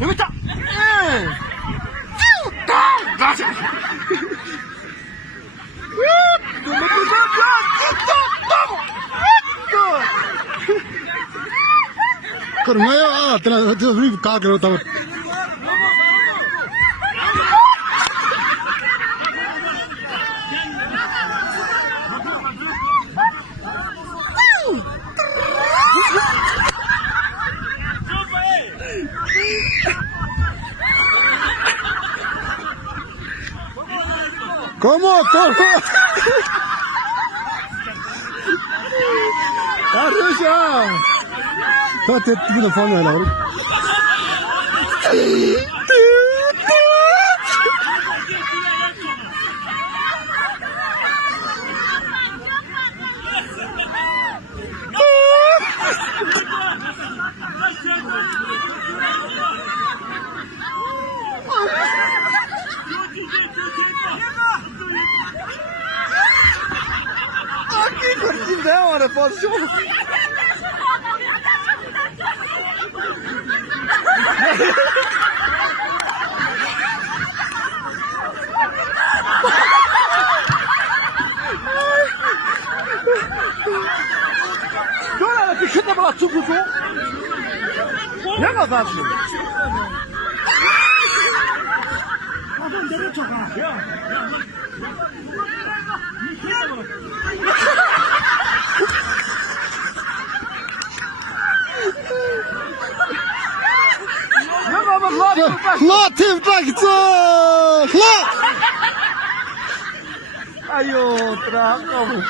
여기 있다. Kurmaya atla bir kakro tamam. ¿Cómo? Arroja. Te pido fondo la hora. Aqui, curtindo hora, posso. Dona, que chute para tudo isso. Já não dá. Não deve tocar. Latif baktı. Ayo, trakam.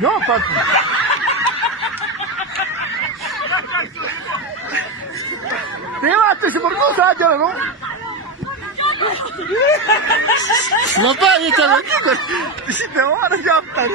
Yok artık. Devam ateşi burada sadece o. Lapa yeter. İşte o ara yaptılar.